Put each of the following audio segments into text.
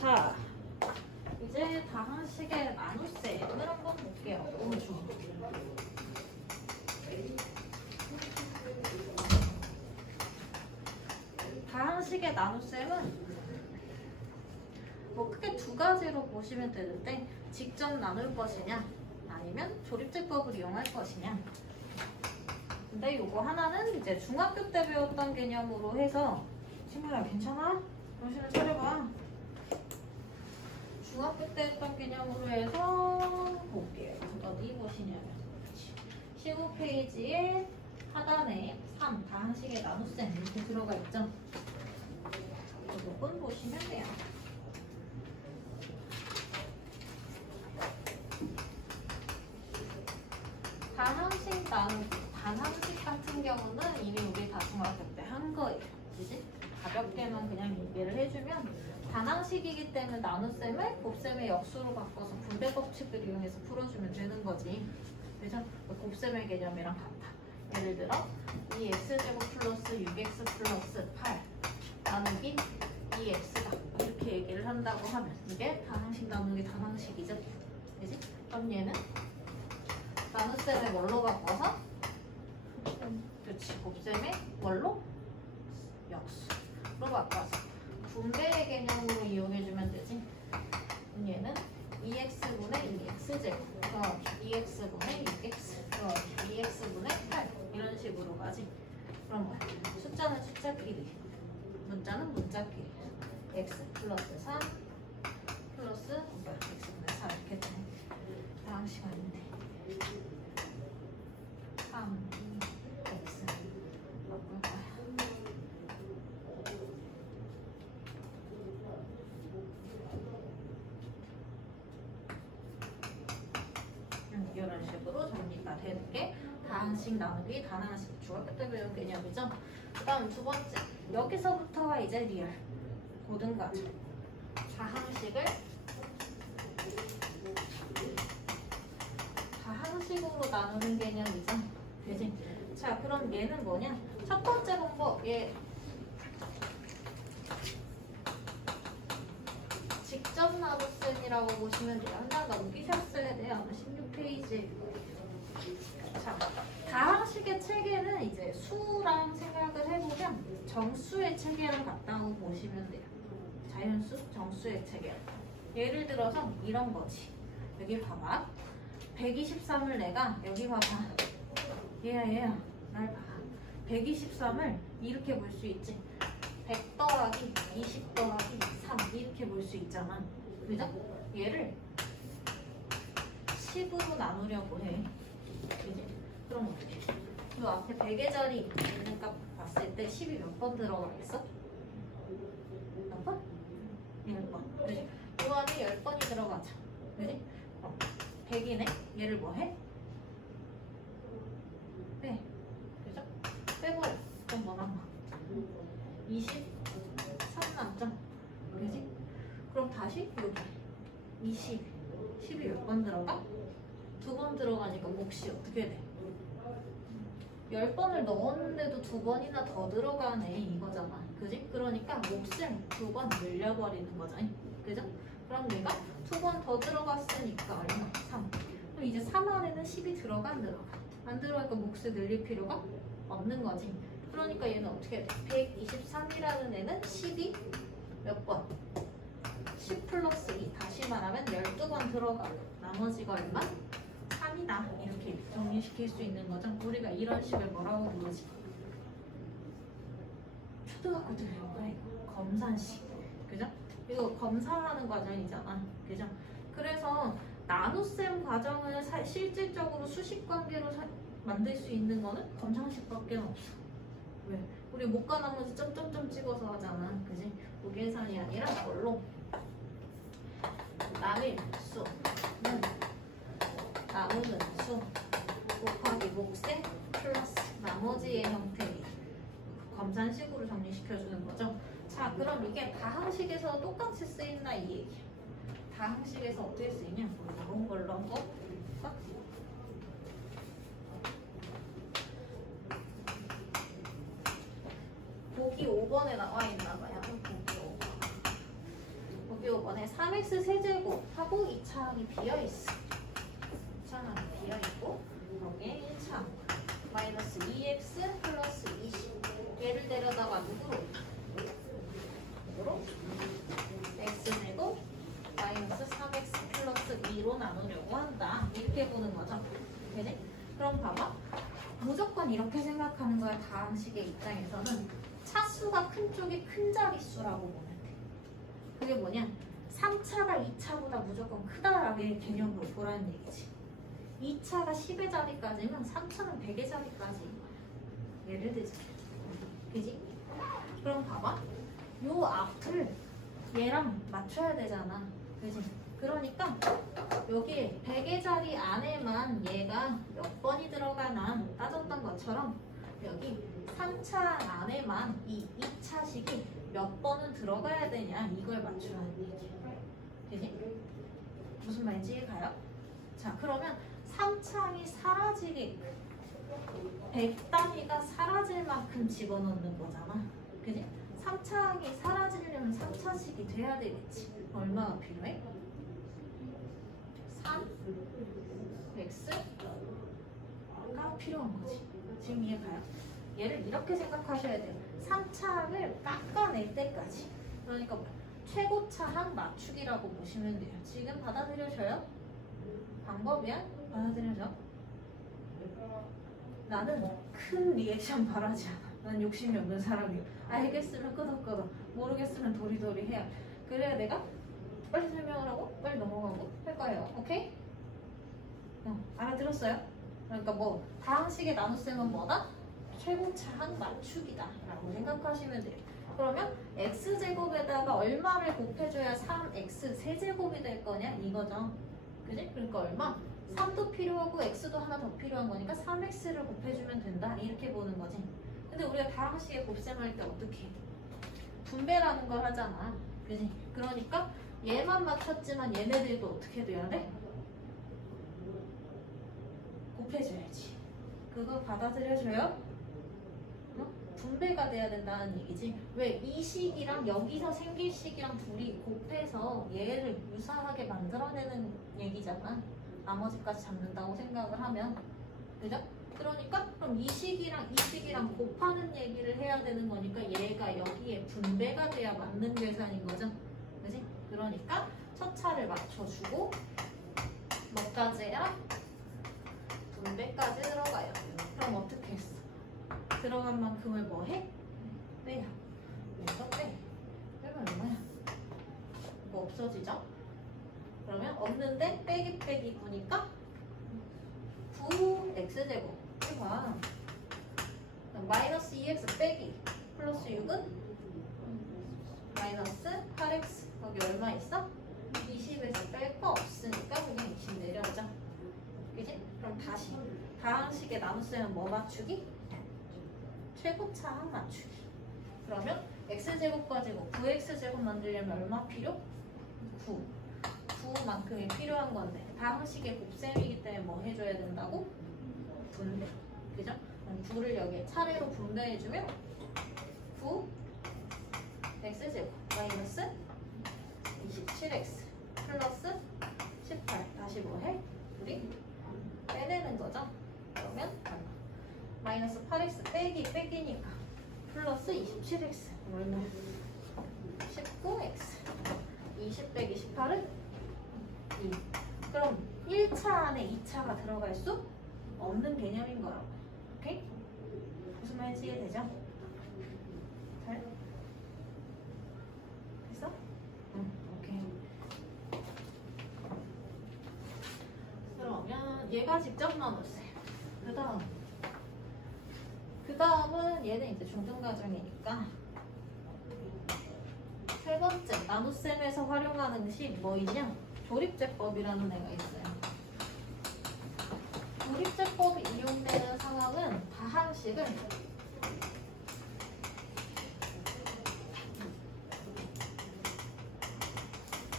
자, 이제 다항식의 나눗셈을 한번 볼게요. 너무 좋아. 다항식의 나눗셈은 뭐 크게 두 가지로 보시면 되는데, 직접 나눌 것이냐 아니면 조립제법을 이용할 것이냐. 근데 요거 하나는 이제 중학교 때 배웠던 개념으로 해서, 친구야 괜찮아? 정신을 차려봐. 중학교 때 했던 개념으로 해서 볼게요. 어디 보시냐면 15페이지에 하단에 3 다항식의 나눗셈 이렇게 들어가 있죠. 이 부분 보시면 돼요. 다항식 나누기, 단항식 같은 경우는 이미 우리 다 중학교 때 한 거예요. 그지? 가볍게만 그냥 얘기를 해주면, 단항식이기 때문에 나눗셈을 곱셈의 역수로 바꿔서 분배 법칙을 이용해서 풀어주면 되는 거지. 그죠? 곱셈의 개념이랑 같아. 예를 들어 2x제곱 플러스 6x 플러스 8 나누기 2x다 이렇게 얘기를 한다고 하면 이게 다항식 나누기 단항식이죠. 그지? 그럼 얘는 나눗셈의 뭘로 바꿔서, 그렇지, 곱셈의 뭘로? 역수로 바꿔서 분배의 개념으로 이용해주면 되지. 얘는 2x분의 2x제곱 더하기 2x분의 6x 더하기 2x분의 8 이런 식으로 가지. 그럼 뭐야? 숫자는 숫자끼리, 문자는 문자끼리. x 플러스 3 플러스 x분의 4 이렇게 되네. 다항식 아닌데 3, 2x 바꿀까요? 이런 식으로 정리가 되는 게 다항식 나누기 단항식, 중학교 때 배운 개념이죠. 그 다음 두 번째, 여기서부터가 이제 리얼 고등과정. 다항식으로 나누는 개념이죠. 그지? 자, 그럼 얘는 뭐냐? 첫 번째 방법, 얘 직접 나눗셈이라고 보시면 돼요. 한 장 넘기셨어야 돼요. 아마 16페이지. 자, 다항식의 체계는 이제 수랑 생각을 해보면 정수의 체계랑 같다고 보시면 돼요. 자연수, 정수의 체계. 예를 들어서 이런 거지. 여기 봐봐. 123을 내가, 여기 봐봐. 얘야, 날 봐. 123을 이렇게 볼 수 있지. 100 더하기 20 더하기 3 이렇게 볼 수 있잖아. 그죠? 얘를 10으로 나누려고 해. 그지? 그럼 어떻게 해? 이 앞에 100의 자리 있는 값 봤을 때 10이 몇 번 들어가 있어? 몇 번? 10번. 그지? 이 안에 10번이 들어가자. 그지? 그럼 100이네? 얘를 뭐 해? 빼. 그죠? 빼버려. 그럼 뭐 남아? 23 남죠? 그지? 그럼 다시 여기 20, 10이 몇 번 들어가? 2번 들어가니까 몫이 어떻게 돼? 10번을 넣었는데도 2번이나 더 들어가네 이거잖아. 그지? 그러니까 몫을 2번 늘려버리는 거잖아. 그죠? 그럼 얘가 2번 더 들어갔으니까 얼마? 3. 그럼 이제 3 안에는 10이 들어가 안 들어가? 안 들어가니까 몫을 늘릴 필요가 없는 거지. 그러니까 얘는 어떻게 돼? 123이라는 애는 10이 몇 번? 10 플러스 2. 다시 말하면 12번 들어가고 나머지가 얼마? 3이다. 이렇게 정리시킬 수 있는 거죠. 우리가 이런 식을 뭐라고 부르지? 초등학교 때 배운 거야 이거. 검산식. 그죠? 이거 검사하는 과정이잖아. 그죠? 그래서 나눗셈 과정을 실질적으로 수식 관계로 만들 수 있는 거는 검산식밖에 없어. 왜? 우리 목과 나머지 점점점 찍어서 하잖아. 그지? 무계산이 아니라 뭘로? 나눌 수는 나누는 수 곱하기 몫의 플러스 나머지의 형태의 검산식으로 정리시켜주는 거죠. 자, 그럼 이게 다항식에서 똑같이 쓰인다 이 얘기. 다항식에서 어떻게 쓰이냐? 이런 걸로 한번 볼까? 보기 5번에 나와 있나 봐요. 보기 5번. 조건에 3x 세제곱하고 2차항이 비어있어. 2차항이 비어있고 여기에 1차항 마이너스 2x 플러스 20. 얘를 데려다가 누구로? x제곱 마이너스 3x 플러스 2로 나누려고 한다. 이렇게 보는 거죠. 그지? 그럼 봐봐. 무조건 이렇게 생각하는 거야. 다항식의 입장에서는 차수가 큰 쪽이 큰 자릿수라고 보면 돼. 그게 뭐냐? 3차가 2차보다 무조건 크다라는 개념으로 보라는 얘기지. 2차가 10의 자리까지면 3차는 100의 자리까지 예를 들자. 그지? 그럼 봐봐. 요 앞을 얘랑 맞춰야 되잖아. 그지? 그러니까 여기 100의 자리 안에만 얘가 몇 번이 들어가나 따졌던 것처럼 여기 3차 안에만 이 2차식이 몇 번은 들어가야 되냐 이걸 맞추라는 얘기야. 그지? 무슨 말인지 이해가요? 자, 그러면 3차항이 사라지게 100단위가 사라질 만큼 집어넣는 거잖아. 그지? 3차항이 사라지려면 3차식이 돼야 되겠지. 얼마가 필요해? 3x가 필요한 거지. 지금 이해가요? 얘를 이렇게 생각하셔야 돼요. 3차항을 깎아낼 때까지. 그러니까 뭐 최고차항 맞추기라고 보시면 돼요. 지금 받아들여져요? 방법이야? 받아들여져? 나는 큰 리액션 바라지 않아. 난 욕심이 없는 사람이야. 알겠으면 끄덕끄덕, 모르겠으면 도리도리 해야. 그래야 내가 빨리 설명을 하고 빨리 넘어가고 할 거예요. 오케이? 알아들었어요? 그러니까 뭐 다항식의 나눗셈은 뭐다? 최고차항 맞추기다 라고 생각하시면 돼요. 그러면 x제곱에다가 얼마를 곱해줘야 3x 세제곱이 될 거냐 이거죠. 그지? 그러니까 얼마? 3도 필요하고 x도 하나 더 필요한 거니까 3x를 곱해주면 된다 이렇게 보는 거지. 근데 우리가 다항식에 곱셈할 때 어떻게 해? 분배라는 걸 하잖아. 그지? 그러니까 얘만 맞췄지만 얘네들도 어떻게 돼야 돼? 곱해줘야지. 그거 받아들여줘요? 분배가 돼야 된다는 얘기지. 왜? 이 식이랑 여기서 생길 식이랑 둘이 곱해서 얘를 유사하게 만들어내는 얘기잖아. 나머지까지 잡는다고 생각을 하면. 그죠? 그러니까 그럼 이 식이랑 이 식이랑 곱하는 얘기를 해야 되는 거니까 얘가 여기에 분배가 돼야 맞는 계산인 거죠. 그지? 그러니까 첫 차를 맞춰주고 뭐까지 해라? 분배까지 들어가요. 그럼 어떻게 했어? 들어간 만큼을 뭐 해? 빼요. 여기서 빼. 빼면 얼마야? 이거 없어지죠? 그러면 없는데 빼기 빼기 9니까 9x제곱 해봐. 마이너스 2x 빼기 플러스 6은 마이너스 8x. 거기 얼마 있어? 20에서 뺄 거 없으니까 그냥 20 내려오자. 그지? 그럼 다시 다항식의 나눗셈은 뭐 맞추기? 최고차항 맞추기. 그러면 x제곱 가지고 9x제곱 만들려면 얼마 필요? 9. 9만큼이 필요한 건데 다항식의 곱셈이기 때문에 뭐 해줘야 된다고? 분배. 그죠? 그럼 9를 여기에 차례로 분배해주면 9 x제곱 마이너스 27x 플러스 18. 다시 뭐 해? 우리 빼내는 거죠? 그러면 마이너스 8x 빼기 빼기니까 플러스 27x 얼마? 19x 20 빼기 18은 2. 그럼 1차 안에 2차가 들어갈 수 없는 개념인 거라고. 오케이? 무슨 말인지 이해되죠? 잘? 됐어? 응, 오케이. 그러면 얘가 직접 나눴어요. 그 다음은 얘는 이제 중등가정이니까 세 번째 나눗셈에서 활용하는 식 뭐 있냐? 조립제법이라는 애가 있어요. 조립제법이 이용되는 상황은 다항식을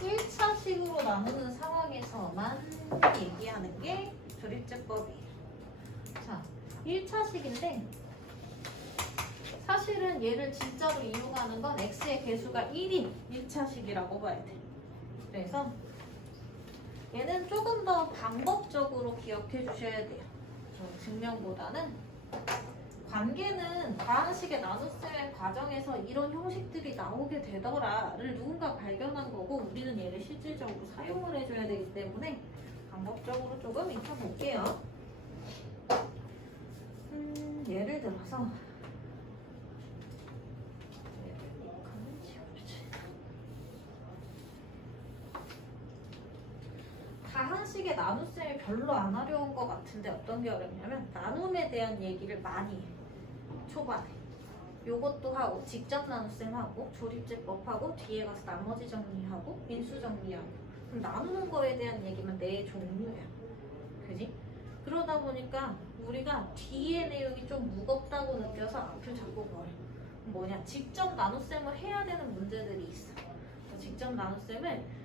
1차식으로 나누는 상황에서만 얘기하는 게 조립제법이에요. 자, 1차식인데 사실은 얘를 진짜로 이용하는 건 x의 개수가 1인 1차식이라고 봐야 돼. 그래서 얘는 조금 더 방법적으로 기억해 주셔야 돼요. 저 증명보다는 관계는 다항식의 나눗셈 과정에서 이런 형식들이 나오게 되더라를 누군가 발견한 거고 우리는 얘를 실질적으로 사용을 해줘야 되기 때문에 방법적으로 조금 익혀볼게요. 예를 들어서 다항식의 나눗셈이 별로 안 어려운 것 같은데 어떤 게 어렵냐면 나눔에 대한 얘기를 많이 해. 초반에 요것도 하고 직접 나눗셈 하고 조립제법 하고 뒤에 가서 나머지 정리하고 인수 정리하고 그럼 나누는 거에 대한 얘기만 네 종류야. 그지? 그러다 보니까 우리가 뒤에 내용이 좀 무겁다고 느껴서 앞을 자꾸 버려. 뭐냐? 직접 나눗셈을 해야 되는 문제들이 있어. 직접 나눗셈을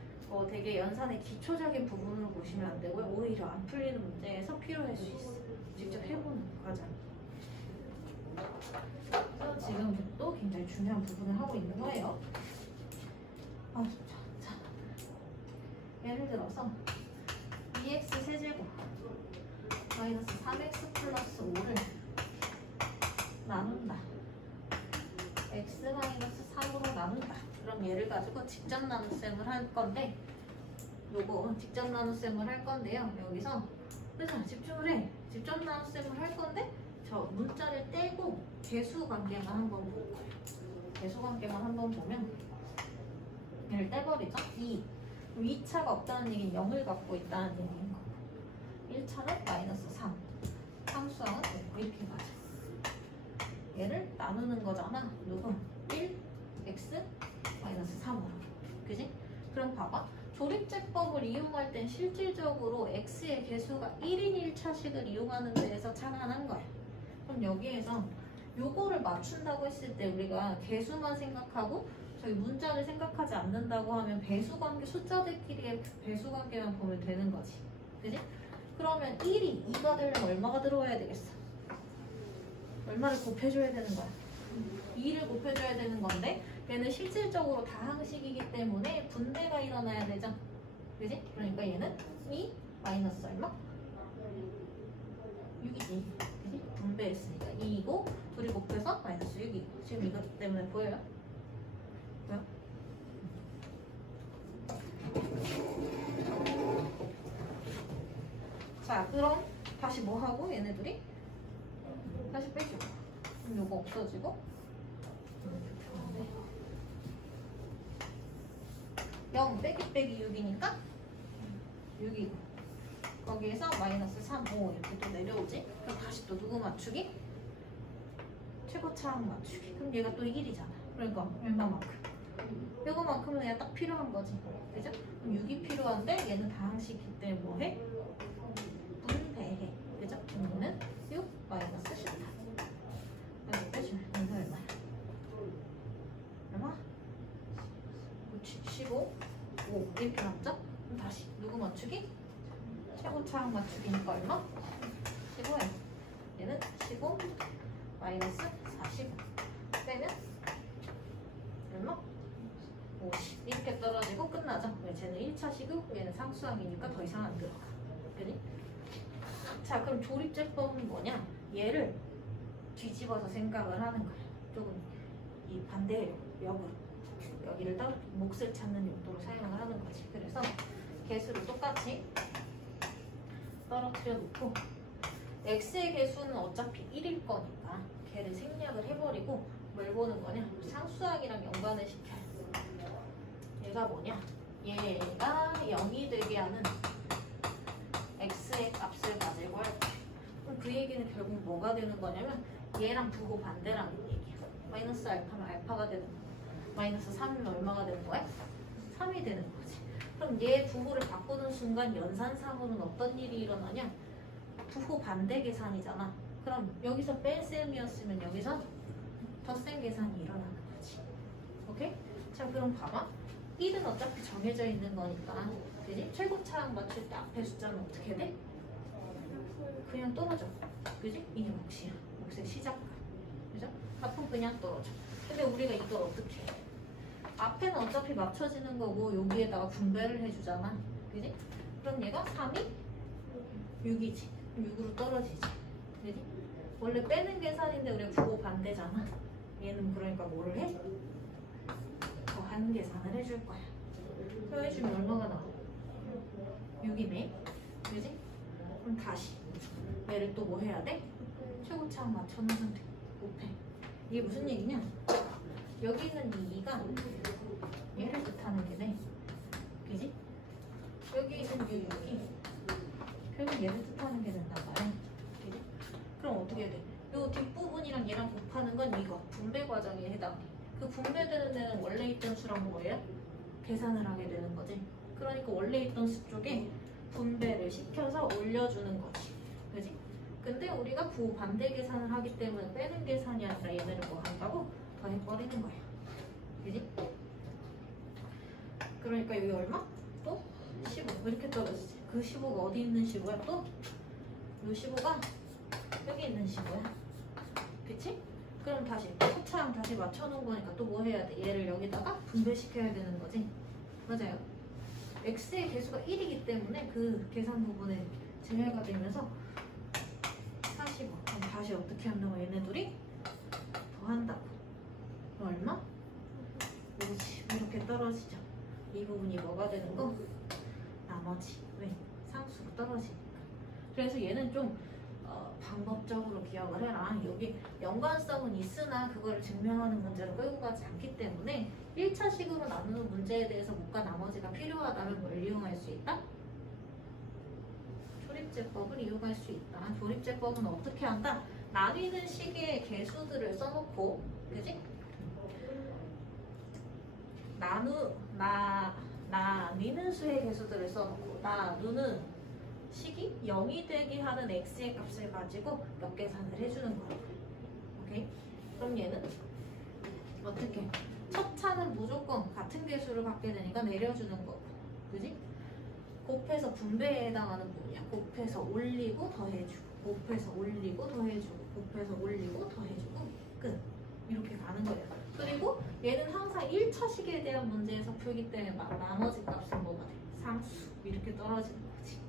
되게 연산의 기초적인 부분으로 보시면 안 되고요. 오히려 안 풀리는 문제에서 필요할 수 있어. 직접 해보는 과정. 그래서 지금 또 굉장히 중요한 부분을 하고 있는 거예요. 자, 예를 들어서 2x 세제곱 마이너스 3x 플러스 5를 나눈다. x 마이너스 3으로 나눈다. 그럼 얘를 가지고 직접 나눗셈을 할 건데 요거 직접 나눗셈을 할 건데요. 여기서 그래서 집중을 해. 직접 나눗셈을 할 건데 저 문자를 떼고 개수 관계만 한번 볼 거예요. 개수 관계만 한번 보면 얘를 떼버리죠. 2. 2차가 없다는 얘기는 0을 갖고 있다는 얘기인 거고 1차는 마이너스 3. 상수항은 이렇게 가죠. 얘를 나누는 거잖아. 누구? 1, x, 마이너스 3으로. 그지? 그럼 봐봐. 조립제법을 이용할 땐 실질적으로 x의 개수가 1인 1차식을 이용하는 데에서 차단한 거야. 그럼 여기에서 요거를 맞춘다고 했을 때 우리가 개수만 생각하고 저희 문자를 생각하지 않는다고 하면 배수관계 숫자들끼리의 배수관계만 보면 되는 거지. 그지? 그러면 1이 2가 되려면 얼마가 들어와야 되겠어? 얼마를 곱해줘야 되는 거야? 2를 곱해줘야 되는 건데 얘는 실질적으로 다항식이기 때문에 분배가 일어나야 되죠. 그지? 그러니까 얘는 2 마이너스 얼마? 6이지. 그지? 분배했으니까 2이고 둘이 곱해서 마이너스 6이고 지금 이것 때문에 보여요? 뭐야? 자 그럼 다시 뭐 하고 얘네들이? 다시 빼주고 그럼 요거 없어지고 0 빼기 빼기 6이니까 6이고 거기에서 마이너스 3, 5 이렇게 또 내려오지? 그럼 다시 또 누구 맞추기? 최고차항 맞추기. 그럼 얘가 또 1이잖아. 그러니까 얼마만큼? 이거만큼은 그냥 딱 필요한 거지. 그죠? 그럼 6이 필요한데 얘는 다항식이기 때문에 뭐 해? 분배해. 그죠? 얘는 6 마이너스 18. 여기 빼주면 얘는 얼마야? 얼마? 15, 5 이렇게 남죠? 그럼 다시 누구 맞추기? 최고차항 맞추기니까 얼마? 15야. 얘는 15 마이너스 45 빼면 얼마? 50 이렇게 떨어지고 끝나죠. 왜? 쟤는 1차식이고 얘는 상수항이니까 더 이상 안 들어가. 그지? 자 그럼 조립제법은 뭐냐? 얘를 뒤집어서 생각을 하는 거야. 조금 이 반대 역으로 여기를 몫을 찾는 용도로 사용을 하는 거지. 그래서 개수를 똑같이 떨어뜨려 놓고 x의 개수는 어차피 1일 거니까 걔를 생략을 해버리고 뭘 보는 거냐? 상수항이랑 연관을 시켜요. 얘가 뭐냐? 얘가 0이 되게 하는 x의 값을 가지고 할 거야. 그럼 그 얘기는 결국 뭐가 되는 거냐면 얘랑 부호 반대라는 얘기야. 마이너스 알파면 알파가 되는 거야. 마이너스 3이면 얼마가 되는 거야? 3이 되는 거지. 그럼 얘 부호를 바꾸는 순간 연산상으로는 어떤 일이 일어나냐? 부호 반대 계산이잖아. 그럼 여기서 뺀 셈이었으면 여기서 더 센 계산이 일어나는 거지. 오케이? 자 그럼 봐봐. 1은 어차피 정해져 있는 거니까 그지? 최고차항 맞출 때 앞에 숫자는 어떻게 돼? 그냥 떨어져. 그지? 이게 몫이야. 몫의 시작값. 그죠? 값은 그냥 떨어져. 근데 우리가 이걸 어떻게 해? 앞에는 어차피 맞춰지는 거고 여기에다가 분배를 해주잖아. 그지? 그럼 얘가 3이 6이지. 6으로 떨어지지. 그지? 원래 빼는 계산인데 우리가 부호 반대잖아. 얘는 그러니까 뭐를 해? 더한 계산을 해줄 거야. 더해주면 얼마가 나와? 6이네. 그지? 그럼 다시 얘를 또 뭐 해야 돼? 최고차항 맞춰놓으면 돼. 곱해. 이게 무슨 얘기냐? 여기 있는 이 2가 얘를 뜻하는 게네. 그지? 여기 있는 이 6이 결국 얘를 뜻하는 게 된단 말이야. 그지? 그럼 어떻게 해야 돼? 요 뒷부분이랑 얘랑 곱하는 건 이거 분배 과정에 해당해. 그 분배되는 데는 원래 있던 수랑 뭐예요? 계산을 하게 되는 거지. 그러니까 원래 있던 수 쪽에 분배를 시켜서 올려주는 거지. 그지? 근데 우리가 부호 반대 계산을 하기 때문에 빼는 계산이 아니라 얘네를 뭐 한다고? 더해버리는 거야. 그지? 그러니까 여기 얼마? 또 15 이렇게 떨어지지. 그 15가 어디 있는 15야 또? 이 15가 여기 있는 15야. 그치? 그럼 다시 초차랑 다시 맞춰놓은 거니까 또 뭐 해야 돼? 얘를 여기다가 분배시켜야 되는 거지. 맞아요. x의 개수가 1이기 때문에 그 계산 부분에 제외가 되면서 45. 그럼 다시 어떻게 한다고? 얘네 둘이 더한다고. 그럼 얼마? 50. 이렇게 떨어지죠. 이 부분이 뭐가 되는 거? 나머지. 왜? 상수로 떨어지니까. 그래서 얘는 좀 방법적으로 기억을 해라. 여기 연관성은 있으나 그거를 증명하는 문제로 끌고 가지 않기 때문에 1차식으로 나누는 문제에 대해서 뭔가 나머지가 필요하다면 뭘 이용할 수 있다? 조립제법을 이용할 수 있다. 조립제법은 어떻게 한다? 나뉘는 식의 개수들을 써놓고, 그지? 나뉘는 수의 개수들을 써놓고 나누는 식이 0이 되게 하는 x의 값을 가지고 몇 계산을 해주는 거야. 오케이? 그럼 얘는 어떻게? 첫 차는 무조건 같은 개수를 갖게 되니까 내려주는 거고, 그지? 곱해서 분배에 해당하는 부분이야. 곱해서 올리고 더해주고, 곱해서 올리고 더해주고, 곱해서 올리고 더해주고, 끝. 이렇게 가는 거예요. 그리고 얘는 항상 1차식에 대한 문제에서 풀기 때문에 나머지 값은 뭐가 돼? 상수. 이렇게 떨어지는 거지.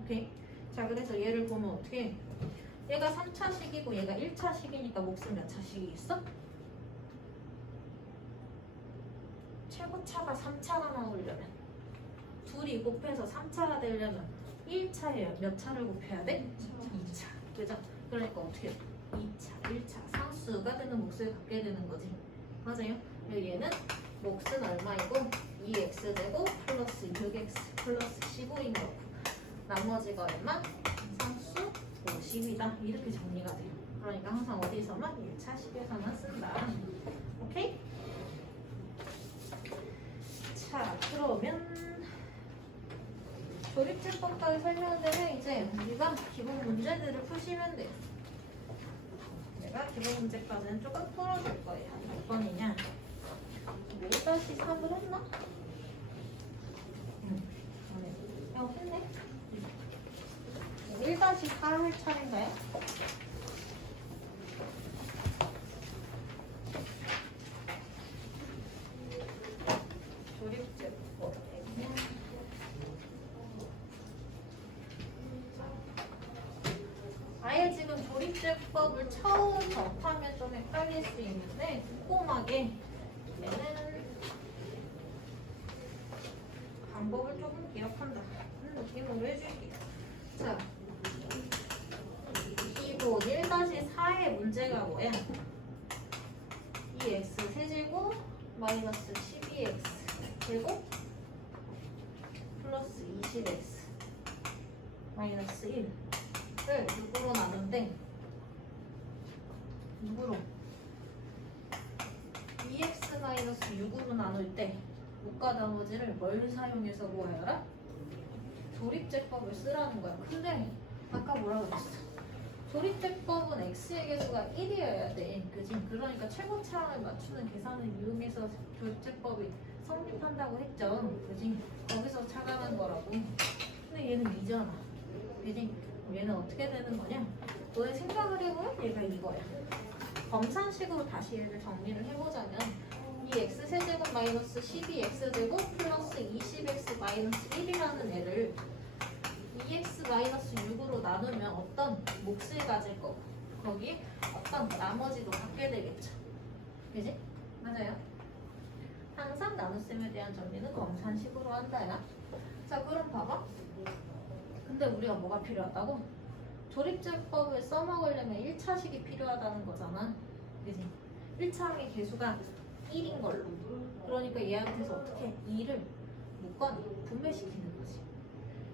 오케이? 자, 그래서 얘를 보면 어떻게 해? 얘가 3차식이고 얘가 1차식이니까 몫은 몇 차식이 있어? 최고차가 3차가 나오려면 둘이 곱해서 3차가 되려면 1차에 몇 차를 곱해야 돼? 2차. 그죠? 그러니까 어떻게 해? 2차, 1차 상수가 되는 몫을 갖게 되는 거지. 맞아요? 얘는 몫은 얼마이고 2x 되고 플러스 6x 플러스 15인 거고 나머지가 얼마? 상수 50이다. 이렇게 정리가 돼요. 그러니까 항상 어디서만? 1차식에서만 쓴다. 오케이? 자, 그러면 조립제법까지 설명되면 이제 우리가 기본 문제들을 푸시면 돼요. 내가 기본 문제까지는 조금 풀어줄 거예요. 몇 번이냐? 1-3을 했나? 했네. 1-4 할 차례인가요? 조립제법. 아예 지금 조립제법을 처음 접하면 좀 헷갈릴 수 있는데 꼼꼼하게 얘는 방법을 조금 기억한다 하는 느낌으로 해줄게요. 자, 기본 1-4의 문제가 뭐야? 2x 세제곱 마이너스 12x 제곱 플러스 20x 마이너스 1을 6으로 나눈데 누구로? 2x 마이너스 6으로 나눌 때 무과 나머지를 뭘 사용해서 구하여라? 조립제법을 쓰라는 거야. 근데 아까 뭐라 그랬어? 조립제법은 x의 개수가 1이어야 돼. 그지? 그러니까 최고차항을 맞추는 계산을 이용해서 조립제법이 성립한다고 했죠. 그지? 거기서 찾아간 거라고. 근데 얘는 2잖아. 그지? 얘는 어떻게 되는 거냐? 너의 생각을 해보면 얘가 이거야. 검산식으로 다시 얘를 정리를 해보자면 x 세제곱 마이너스 12x제곱 플러스 20x 마이너스 1이라는 애를 2x 마이너스 6으로 나누면 어떤 몫을 가질 거고 거기 어떤 나머지도 갖게 되겠죠. 그지? 맞아요. 항상 나눗셈에 대한 정리는 검산식으로 한다야. 자, 그럼 봐봐. 근데 우리가 뭐가 필요하다고? 조립제법을 써먹으려면 1차식이 필요하다는 거잖아. 그지? 1차항의 개수가 1인 걸로. 그러니까 얘한테서 어떻게 2를 묶거나 분배시키는 거지.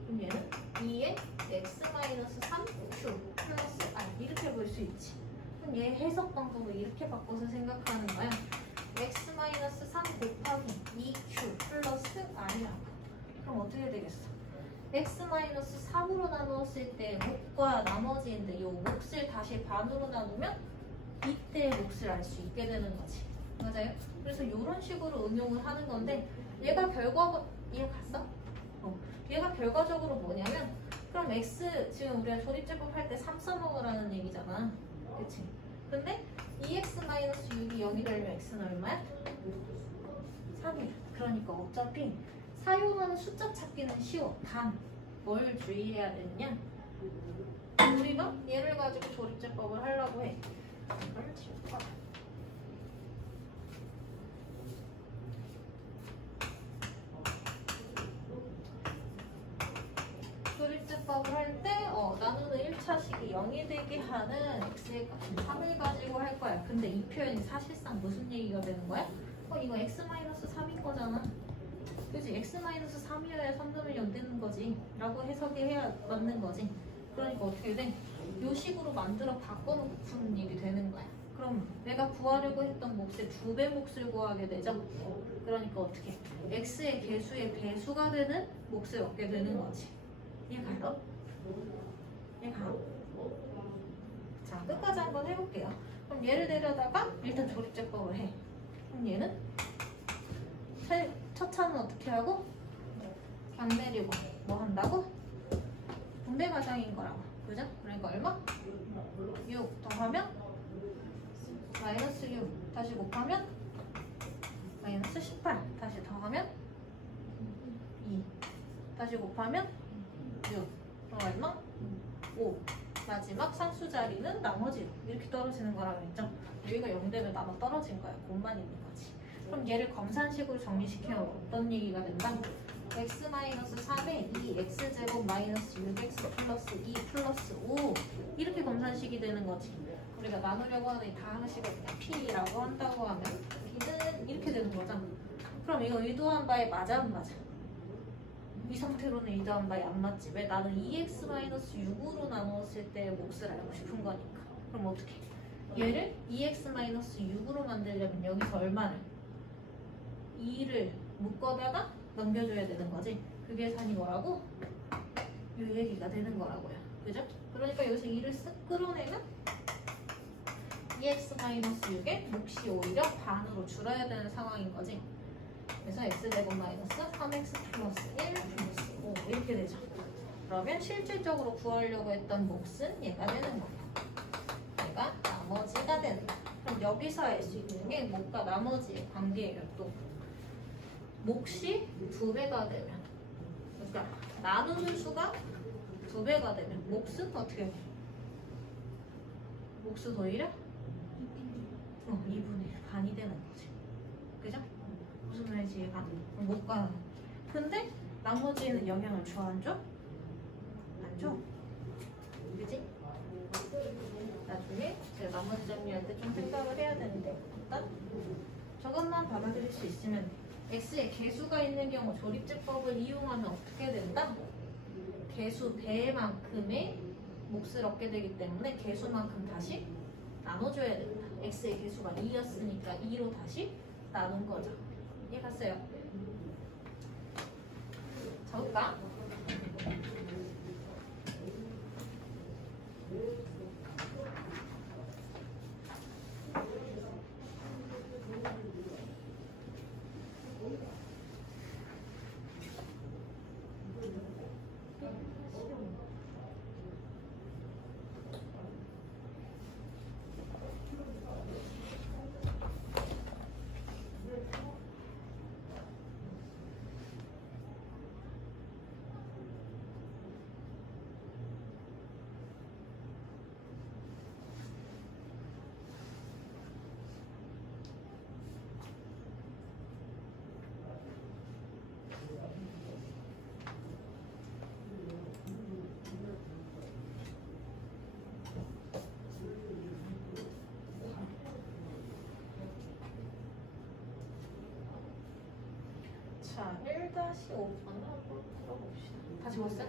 그럼 얘는 2에 x-3q 플러스 r 이렇게 볼 수 있지. 그럼 얘 해석 방법을 이렇게 바꿔서 생각하는 거야. x-3 곱하기 2q 플러스 r이라고. 그럼 어떻게 되겠어? x-3으로 나누었을 때 몫과 나머지인데 이 몫을 다시 반으로 나누면 이때의 몫을 알 수 있게 되는 거지. 맞아요? 그래서 이런 식으로 응용을 하는 건데 얘가 이해 갔어? 얘가 결과적으로 뭐냐면 그럼 x 지금 우리가 조립제법 할 때 3 써먹으라는 얘기잖아. 그치? 근데 2x-6이 0이 되려면 x는 얼마야? 3이야. 그러니까 어차피 사용하는 숫자 찾기는 쉬워. 단 뭘 주의해야 되느냐? 우리가 얘를 가지고 조립제법을 하려고 해. 이걸 지울까? 조립제법을 할 때 나누는 1차식이 0이 되게 하는 x의 값 3을 가지고 할 거야. 근데 이 표현이 사실상 무슨 얘기가 되는 거야? 이거 x-3인 거잖아. 그치? x-3이어야 3분의 0 되는 거지 라고 해석이 해야 맞는 거지. 그러니까 어떻게 돼? 요 식으로 만들어 바꿔놓고 푸는 일이 되는 거야. 그럼 내가 구하려고 했던 몫의 2배 몫을 구하게 되죠. 그러니까 어떻게? x의 개수의 배수가 되는 몫을 얻게 되는 거지. 이해가요? 이해가요? 자, 끝까지 한번 해볼게요. 그럼 얘를 내려다가 일단 조립제법을 해. 그럼 얘는 첫 차는 어떻게 하고? 안 내리고 뭐 한다고? 분배 과정인 거라고. 그죠? 그러니까 얼마? 6 더하면 마이너스 6 다시 곱하면 마이너스 18 다시 더하면 2 다시 곱하면 6 그럼 얼마? 5 마지막 상수 자리는 나머지 이렇게 떨어지는 거라고 했죠? 여기가 0 되면 나눠 떨어진 거야. 곱만 있는 거지. 그럼 얘를 검산식으로 정리시키면 어떤 얘기가 된다? x-3에 2x제곱 마이너스 6x 플러스 2 플러스 5 이렇게 검산식이 되는 거지. 우리가 나누려고 하는 이 다항식을 그냥 p라고 한다고 하면 p는 이렇게 되는 거잖아. 그럼 이거 의도한 바에 맞아 안 맞아? 이 상태로는 의도한 바에 안 맞지. 왜? 나는 2x-6으로 나누었을 때 몫을 알고 싶은 거니까. 그럼 어떻게? 얘를 2x-6으로 만들려면 여기서 얼마를? 2를 묶어다가 넘겨줘야 되는 거지. 그 계산이 뭐라고? 이 얘기가 되는 거라고요. 그죠? 그러니까 여기서 2를 쓱 끌어내면 2x-6의 몫이 오히려 반으로 줄어야 되는 상황인 거지. 그래서 x제곱 마이너스 3x 플러스 1 플러스 5 이렇게 되죠. 그러면 실질적으로 구하려고 했던 몫은 얘가 되는 거예요. 얘가 나머지가 된다. 그럼 여기서 알 수 있는 게 몫과 나머지의 관계예요. 또 몫이 2배가 되면, 그러니까 나누는 수가 2배가 되면 몫은 어떻게 돼? 몫은 오히려 2분의 1 반이 되는 거지. 그죠? 무슨 말인지 이해가? 못 가는. 근데 나머지는 영향을 줘 안 줘? 안 줘. 그지? 나중에 제가 나머지 정리할 때 좀 생각을 해야 되는데 일단 저것만 받아들일 수 있으면 x에 개수가 있는 경우 조립제법을 이용하면 어떻게 된다? 개수 배만큼의 몫을 얻게 되기 때문에 개수만큼 다시 나눠줘야 된다. x의 개수가 2였으니까 2로 다시 나눈 거죠. 이해 갔어요? 적을까? 1-5번을 한번 풀어봅시다. 다 지웠어요?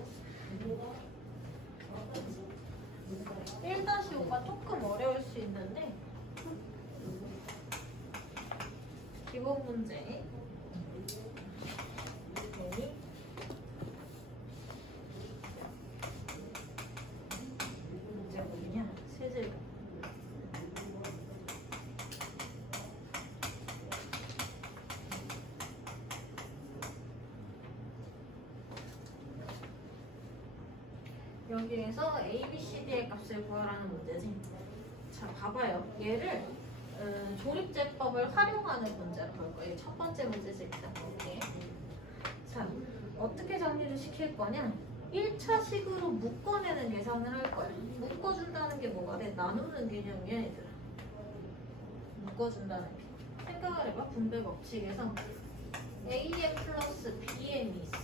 1-5가 조금 어려울 수 있는데 기본 문제 문제 뭐냐? 세제곱. 여기에서 A, B, C, D의 값을 구하라는 문제지. 자, 봐봐요. 얘를 조립제법을 활용하는 문제로 볼 거예요. 첫 번째 문제지 일단 볼게요. 자, 어떻게 정리를 시킬 거냐? 1차식으로 묶어내는 계산을 할 거야. 묶어준다는 게 뭐가 돼? 나누는 개념이야, 얘들아. 묶어준다는 게. 생각을 해봐. 분배 법칙에서 AM 플러스 BM이 있어.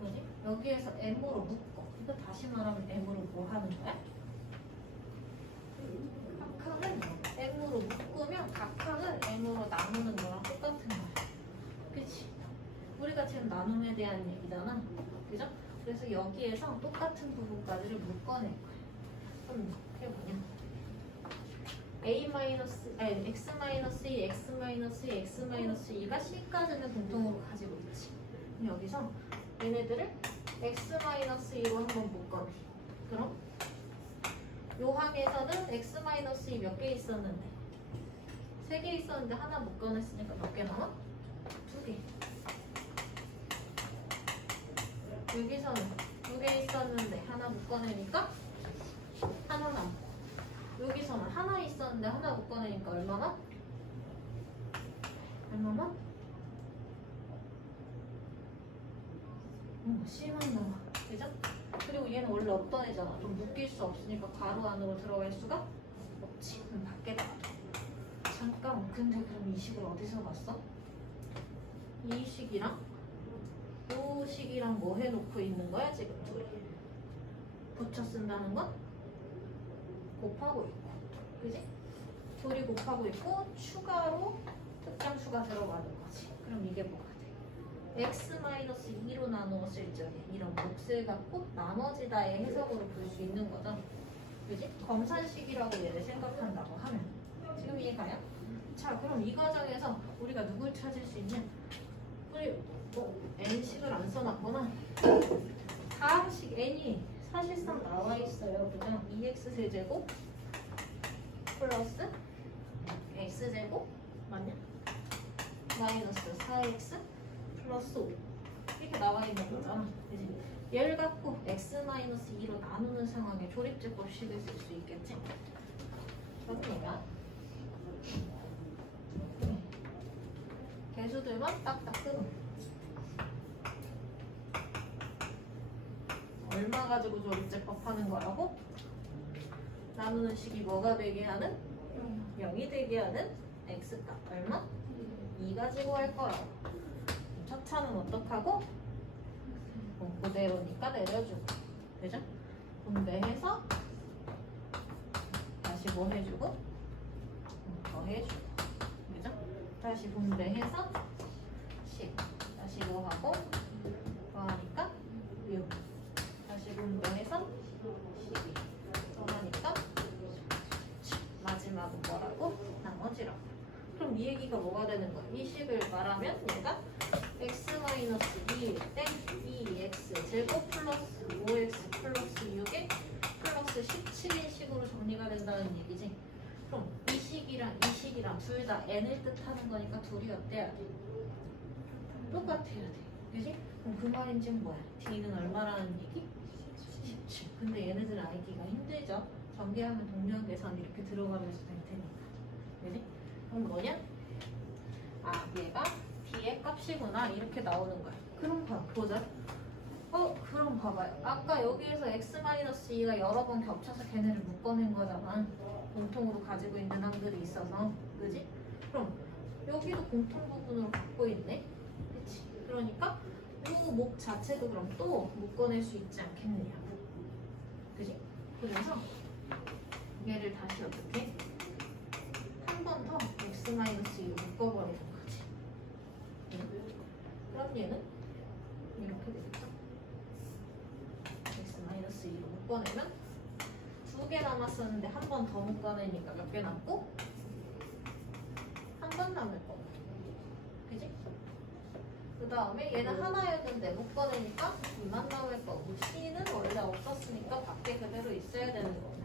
뭐지? 여기에서 M으로 묶어. 이거 다시 말하면 M으로 뭐 하는 거야? 각항은 M으로 묶으면 각항을 M으로 나누는 거랑 똑같은 거야. 그치? 우리가 지금 나눔에 대한 얘기잖아. 그죠? 그래서 여기에서 똑같은 부분까지를 묶어낼 거야. 그럼 그게 뭐냐? x-2, x-2, x-2가 C까지는 공통으로 가지고 있지. 그럼 여기서 얘네들을 x-2로 한번 묶어내. 그럼 요 항에서는 x-2 몇 개 있었는데? 3개 있었는데 하나 묶어냈으니까 몇 개 남아? 2개. 여기서는 2개 있었는데 하나 묶어내니까 하나 남고, 여기서는 하나 있었는데 하나 묶어내니까 얼마나? 얼마나? C만 남아. 그죠? 그리고 얘는 원래 없던 애잖아. 좀 묶일 수 없으니까 가로 안으로 들어갈 수가 없지. 그럼 밖에 놔둬. 잠깐, 근데 그럼 이 식을 어디서 봤어? 이 식이랑 이 식이랑 뭐 해놓고 있는 거야 지금 둘이? 붙여 쓴다는 건 곱하고 있고, 그지? 둘이 곱하고 있고 추가로 특장수가 들어가는 거지. 그럼 이게 뭐가 돼? x-2로 나누었을 적에 이런 몫을 갖고 나머지다의 해석으로 볼 수 있는 거죠. 그지? 검산식이라고 얘를 생각한다고 하면 지금 이해가요? 자, 그럼 이 과정에서 우리가 누굴 찾을 수 있냐? 우리 n식을 안 써놨구나. 다항식 n이 사실상 나와 있어요. 그죠? 2x 세제곱 플러스 x제곱 맞냐? 마이너스 4x 플러스 5 이렇게 나와 있는 거잖아. 그치? 얘를 갖고 x-2로 나누는 상황에 조립제법식을 쓸 수 있겠지? 그러니까 개수들만 딱딱 끊어. 얼마 가지고 조립제법 하는 거라고? 나누는 식이 뭐가 되게 하는? 0이 되게 하는 x값 얼마? 2 가지고 할 거라고. 첫 차는 어떡하고? 그대로니까 내려주고. 그죠? 분배해서 다시 뭐 해주고? 더 해주고. 그죠? 다시 분배해서 10. 다시 뭐 하고? 뭐 하니까? 6. 다시 분배해서 12. 더 하니까 10. 마지막은 뭐라고? 나머지라고. 그럼 이 얘기가 뭐가 되는 거야? 이 식을 말하면 얘가 x-2 땡 2x 제곱 플러스 5x 플러스 6에 플러스 17인 식으로 정리가 된다는 얘기지. 그럼 이 식이랑 이 식이랑 둘 다 n을 뜻하는 거니까 둘이 어때야 돼? 똑같아야 돼. 그지? 그럼 그 말인 지금 뭐야? d는 얼마라는 얘기? 17. 근데 얘네들 알기가 힘들죠? 전개하면 동량 계산 이렇게 들어가면서 될 테니까. 그지? 그럼 뭐냐? 아, 얘가 d의 값이구나 이렇게 나오는 거야. 그럼 보자. 그럼 봐봐요. 아까 여기에서 x-2가 여러 번 겹쳐서 걔네를 묶어낸 거잖아. 공통으로 가지고 있는 항들이 있어서. 그지? 그럼 여기도 공통 부분으로 갖고 있네. 그치? 그러니까 이 목 자체도 그럼 또 묶어낼 수 있지 않겠느냐. 그지? 그래서 얘를 다시 어떻게? 한 번 더 x-2로 묶어버리는 거지. 그럼 얘는 묶어내면 2개 남았었는데 한 번 더 묶어내니까 몇 개 남고? 한 번 남을 거고. 그지? 그 다음에 얘는 하나였는데 묶어내니까 2만 남을 거고. C는 원래 없었으니까 밖에 그대로 있어야 되는 거네.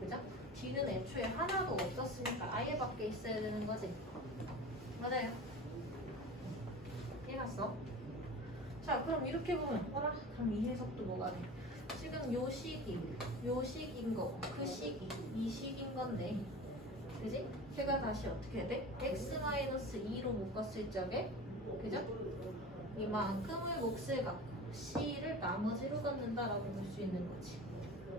그죠? D는 애초에 하나도 없었으니까 아예 밖에 있어야 되는 거지. 맞아요. 이해갔어? 자, 그럼 이렇게 보면 어라? 그럼 이 해석도 뭐가 돼? 지금 요 식인 거, 그 식이, 이 식인 건데, 그지? 걔가 다시 어떻게 돼? x-2로 묶었을 적에, 그죠? 이만큼의 몫을 갖고 C를 나머지로 갖는다라고 볼 수 있는 거지.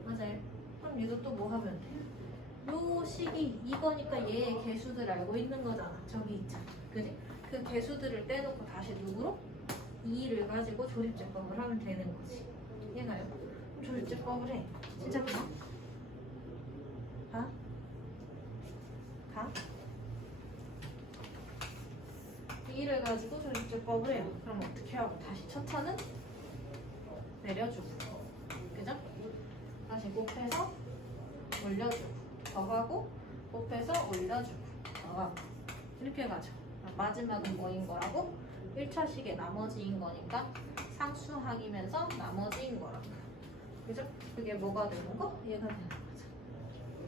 맞아요. 그럼 이것도 뭐 하면 돼? 요 식이 이거니까 얘의 개수들 알고 있는 거잖아. 저기 있잖아. 그지? 그 개수들을 떼놓고 다시 누구로? 2를 가지고 조립제법을 하면 되는 거지. 얘가요? 조립제법을 해. 진짜 가? 가? 가? 2를 가지고 조립제법을 해요. 그럼 어떻게 하고 다시 첫 차는 내려주고, 그죠? 다시 곱해서 올려주고, 더하고 곱해서 올려주고, 더하고 이렇게 가죠. 마지막은 뭐인 거라고? 1차식의 나머지인 거니까 상수항이면서 나머지인 거라고. 그죠? 그게 뭐가 되는 거? 얘가 되는 거죠.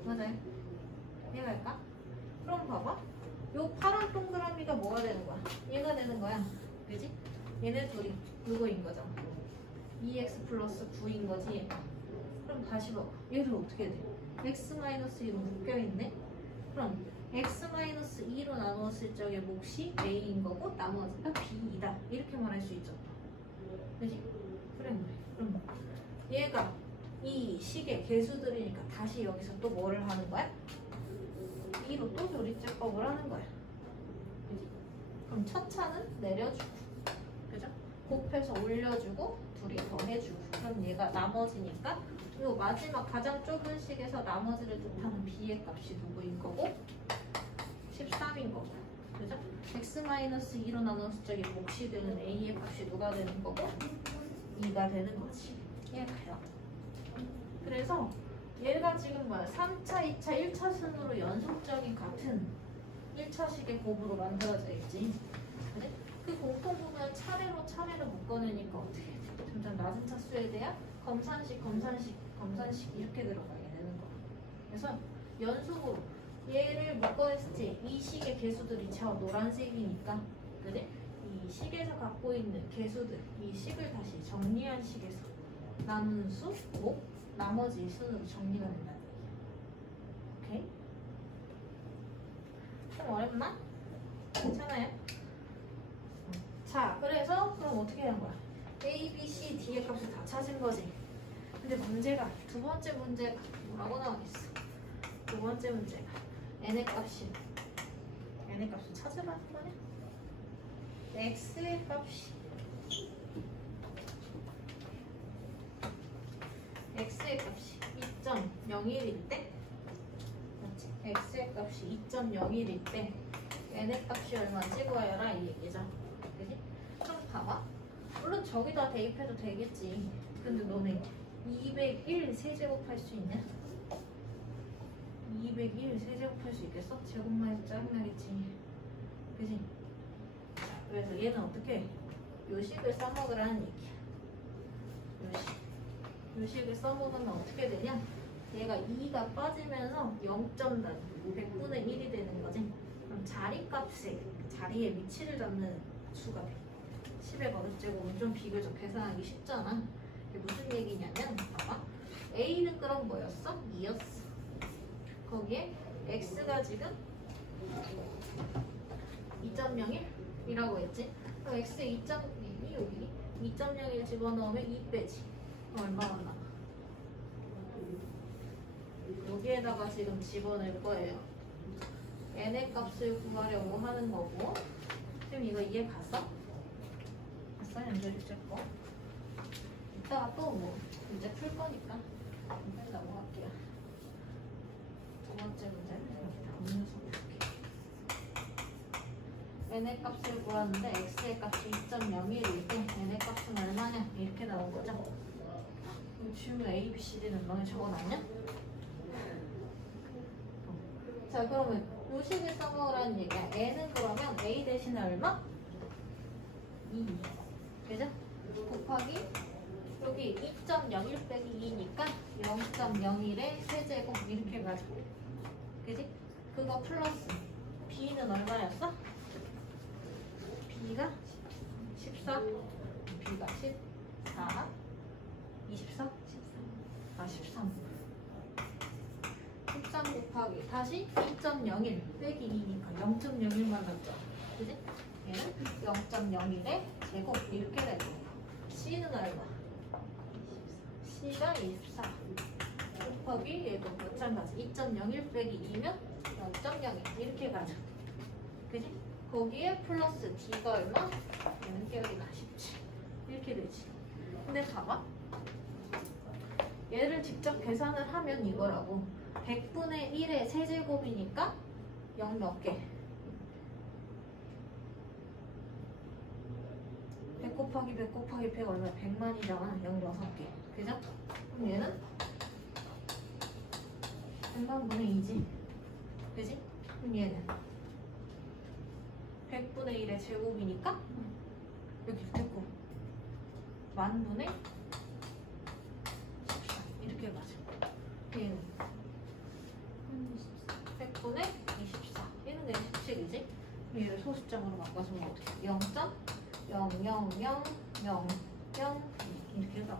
맞아요? 이해갈까? 그럼 봐봐. 요 파란 동그라미가 뭐가 되는 거야? 얘가 되는 거야. 그지? 얘네 둘이 누구인 거죠? 2x 플러스 9인 거지 얘가. 그럼 다시 봐봐. 얘를 어떻게 돼? x-2로 묶여있네? 그럼 x-2로 나누었을 적의 몫이 a인 거고 나머지가 b이다. 이렇게 말할 수 있죠. 그지? 그래. 그럼 얘가 이 식의 개수들이니까 다시 여기서 또 뭐를 하는 거야? 2로 또 조립제법을 하는 거야. 그지? 그럼 첫 차는 내려주고, 그죠? 곱해서 올려주고, 둘이 더해주고. 그럼 얘가 나머지니까 이 마지막 가장 좁은 식에서 나머지를 뜻하는 b의 값이 누구인 거고? 13인 거고. 그죠? x-2로 나눴을 적에 몫이 되는 a의 값이 누가 되는 거고? 2가 되는 거지. 이해가요? 그래서 얘가 지금 뭐야? 3차, 2차, 1차 순으로 연속적인 같은 1차식의 곱으로 만들어져 있지. 그래? 그 공통부분을 차례로 묶어내니까 어떻게 돼? 점점 낮은 차수에 대한 검산식 이렇게 들어가게 되는 거야. 그래서 연속으로 얘를 묶어냈을 때 이 식의 개수들이 저 노란색이니까, 그래? 이 식에서 갖고 있는 개수들, 이 식을 다시 정리한 식에서 나누는 수, 나머지 순으로 정리가 된다는 얘기야. 오케이? 좀 어렵나? 괜찮아요? 자, 그래서 그럼 어떻게 하는 거야? A, B, C, D의 값을 다 찾은 거지. 근데 문제가, 두 번째 문제가 뭐라고 나오겠어? 두 번째 문제가 N의 값을 찾으라는 거냐? X의 값이 X의 값이 2.01일 때, 맞지? X의 값이 2.01일 때 N의 값이 얼마인지 구하여라 이 얘기죠. 그지? 그럼 봐봐. 물론 저기다 대입해도 되겠지. 근데 너네 201 세제곱할 수 있냐? 201 세제곱할 수 있겠어? 제곱만 해도 짜증나겠지. 그지? 그래서 얘는 어떻게 해? 요식을 써먹으라는 얘기야. 요식을 써먹으면 어떻게 되냐? 얘가 2가 빠지면서 0.100분의 1이 되는 거지. 그럼 자리에 위치를 잡는 수가 돼. 10의 거듭제곱은 좀 비교적 계산하기 쉽잖아. 이게 무슨 얘기냐면, 봐봐. A는 그럼 뭐였어? 2였어. 거기에 X가 지금 2.01이라고 했지? 그럼 X 2.1이 여기 2.01 집어넣으면 2 빼지. 얼마나 남아? 여기에다가 지금 집어넣을 거예요. N의 값을 구하려고 하는 거고. 지금 이거 이해 갔어? 갔어? 연결일제 거. 이따가 또 뭐 문제 풀 거니까 일단 넘어갈게요. 두 번째 문제는 이렇게 다 음료수 풀게요. N의 값을 구하는데 X의 값이 2.01일 때 N의 값은 얼마냐? 이렇게 나온 거죠. 지우면 A, B, C, D는 너네 적어놨냐? 자, 그러면 요 식을 써먹으라는 얘기야. N은 그러면 A 대신에 얼마? 2. 그죠? 곱하기 여기 2.01 빼기 2니까 0.01의 세제곱 이렇게 가지고. 그지? 그거 플러스 B는 얼마였어? B가 14, B가 14, 24? 13. 13 곱하기 다시 2.01 빼기 2니까 0.01만 남죠. 그지? 얘는 0.01의 제곱 이렇게 되고 C는 얼마? C가 24 곱하기 얘도 마찬가지 2.01 빼기 2면 0.01 이렇게 가죠. 그지? 거기에 플러스 D가 얼마? 얘는 여기가 17 이렇게 되지. 근데 봐봐, 얘를 직접 계산을 하면 이거라고 100분의 1의 세제곱이니까 0 몇 개? 100 곱하기 100 곱하기 100 얼마야? 100만이잖아. 0 6개. 그죠? 그럼 얘는 100만 분의 2지. 그지? 그럼 얘는 100분의 1의 제곱이니까 여기 됐고 만분의 14 이렇게 가죠. 얘는 100분의 24 얘는 그냥 17이지? 얘를 소수점으로 바꿔주면 어떻게 해? 0.00000 이렇게 해서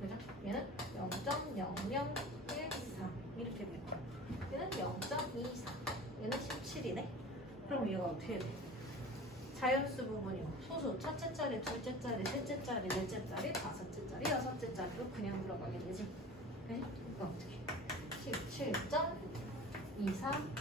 그죠? 얘는 0.0013 이렇게 되고 얘는 0.24 얘는 17이네. 그럼 얘가 어떻게 돼? 자연수 부분이요. 소수 첫째 자리, 둘째 자리, 셋째 자리, 넷째 자리, 다섯째 자리, 여섯째 자리로 그냥 들어가게 되지. 그지? 그럼 어떻게? 17.24